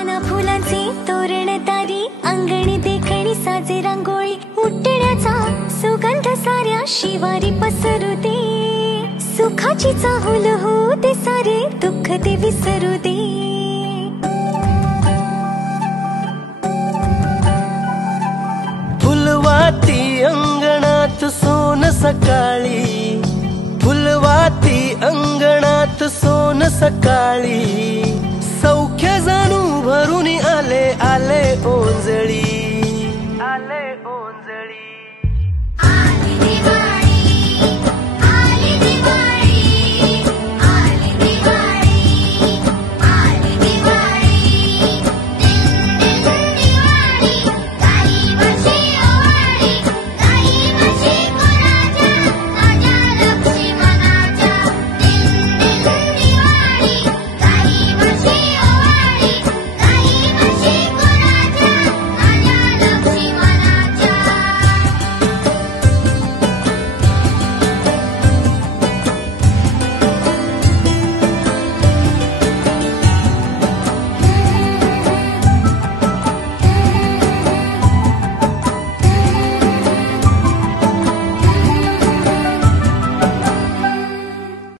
पाना फुलांचे तोरण तारी अंगणी देखणी साजे रांगोळी उठण्याचा सुगंध साऱ्या शिवारी पसरू दे सुखाची चाहूल होऊ दे सारे दुःख ते विसरू दे फुलवाती अंगणात सोन सकाळी फुलवाती अंगणात सोन सकाळी